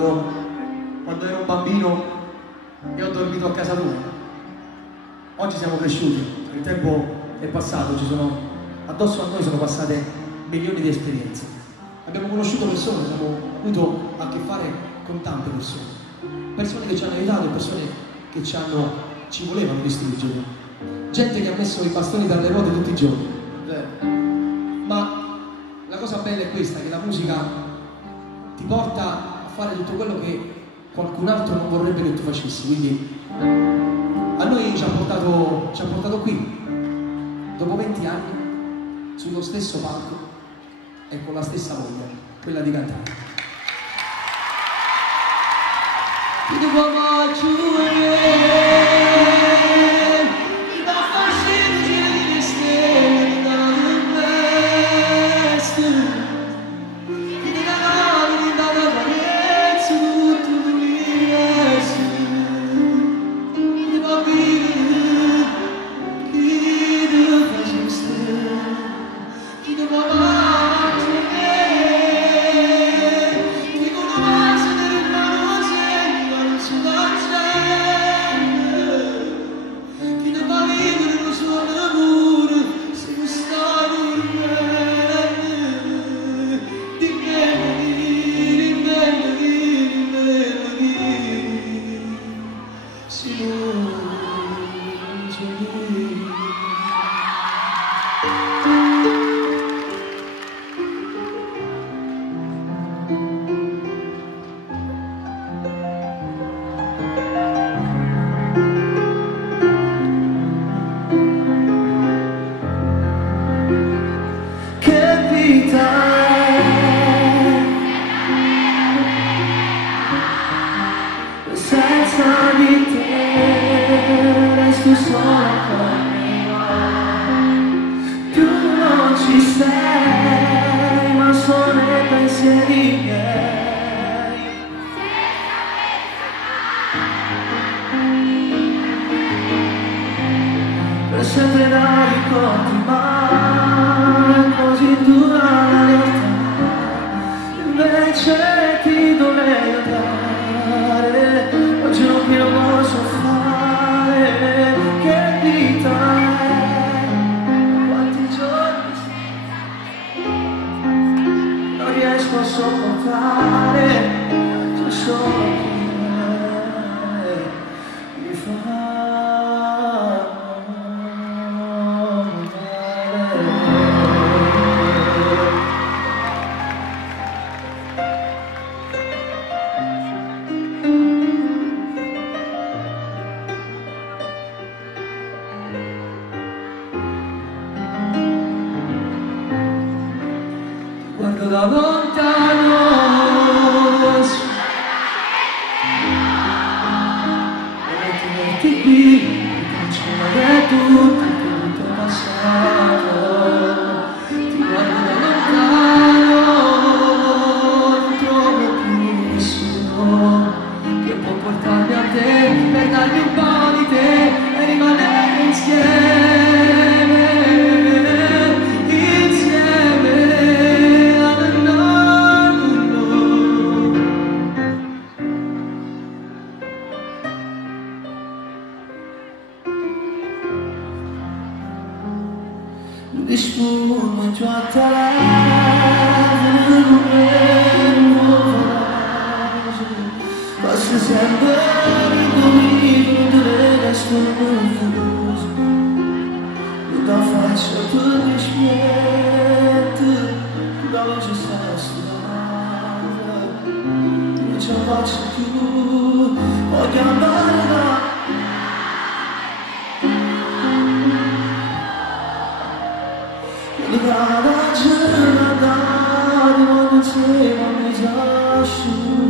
quando ero un bambino e ho dormito a casa tua. Oggi siamo cresciuti, il tempo è passato, addosso a noi sono passate milioni di esperienze. Abbiamo conosciuto persone, abbiamo avuto a che fare con tante persone che ci hanno aiutato e persone che ci volevano distruggere, gente che ha messo i bastoni tra le ruote tutti i giorni. Ma la cosa bella è questa, che la musica ti porta a fare tutto quello che qualcun altro non vorrebbe che tu facessi, quindi a noi ci ha portato qui, dopo 20 anni, sullo stesso palco e con la stessa voglia, quella di cantare. Senza di te resto sola con tu non ci sei, ma sono i pensieri miei. Per sempre la ricordi, ma è così dura la realtà, invece ti dovrei andare. Oggi non più lo posso fare, che vita è, quanti giorni non riesco a sopportare, c'è solo chi mi fa guardo da lontano vorrei tenerti qui, cancellare tutto passato. Ti guardo da lontano, non trovo più nessuno che può portarmi a te, per darmi un po' di te e rimanere insieme. Disturbo giù a posso sempre ricominciare da solo da faccia tu mi spieghi da luce sta strada non ce la faccio più, voglio andare da la giornata di quando insieme mi già asciuga.